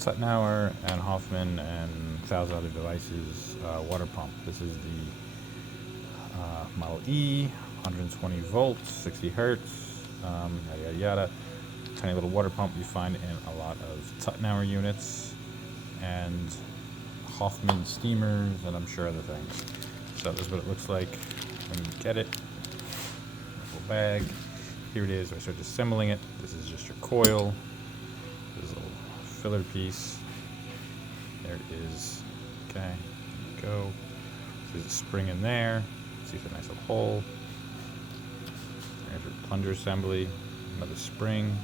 Tuttnauer and Hoffman and 1,000 other devices water pump. This is the Model E, 120 volts, 60 hertz, yada yada yada. Tiny little water pump you find in a lot of Tuttnauer units and Hoffman steamers, and I'm sure other things. So this is what it looks like when you get it. Little bag. Here it is. I start disassembling it. This is just your coil. There's a little filler piece. There it is. Okay, there you go. There's a spring in there. See, it's a nice little hole. There's your plunger assembly. Another spring.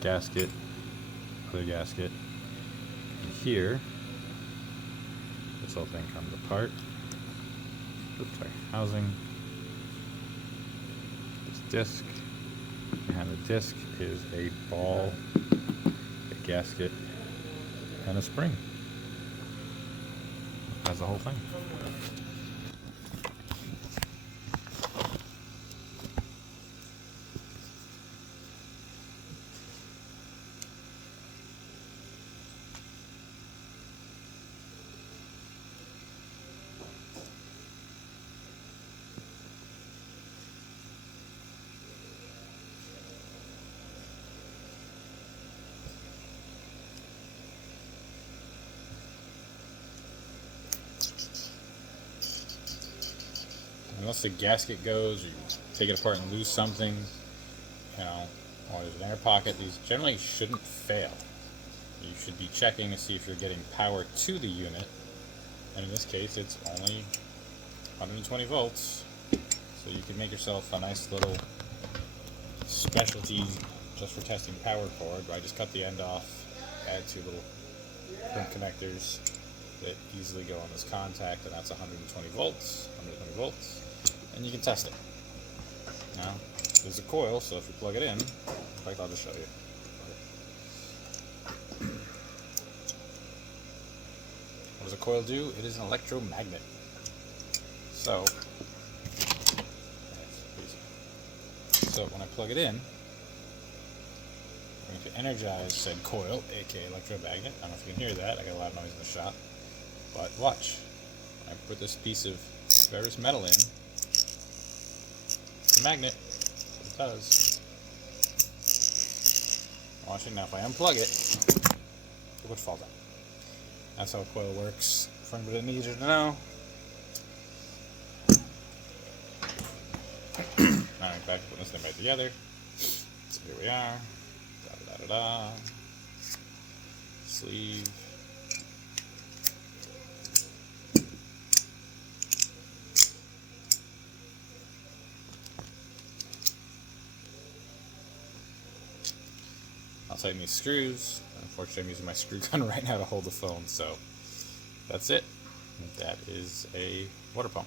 Gasket. Other gasket. And here, this whole thing comes apart. Oops, sorry. Housing. This disc. Behind the disc is a ball, a gasket, and a spring. That's the whole thing. Unless the gasket goes or you take it apart and lose something, or there's an air pocket, these generally shouldn't fail. You should be checking to see if you're getting power to the unit, and in this case it's only 120 volts, so you can make yourself a nice little specialty just for testing power cord, where I just cut the end off, add two little crimp connectors that easily go on this contact, and that's 120 volts, and you can test it. Now, there's a coil, so if you plug it in, in fact, I'll just show you. What does a coil do? It is an electromagnet. So when I plug it in, I'm going to energize said coil, aka electromagnet. I don't know if you can hear that, I got a lot of noise in the shop. But watch, I put this piece of ferrous metal in, the magnet, it does. Watch it now, if I unplug it, it would fall down. That's how a coil works, for anybody that needs it to know. Alright, back to putting this thing back together. So here we are, da-da-da-da-da, sleeve. I'll tighten these screws. Unfortunately, I'm using my screw gun right now to hold the phone, so that's it. That is a water pump.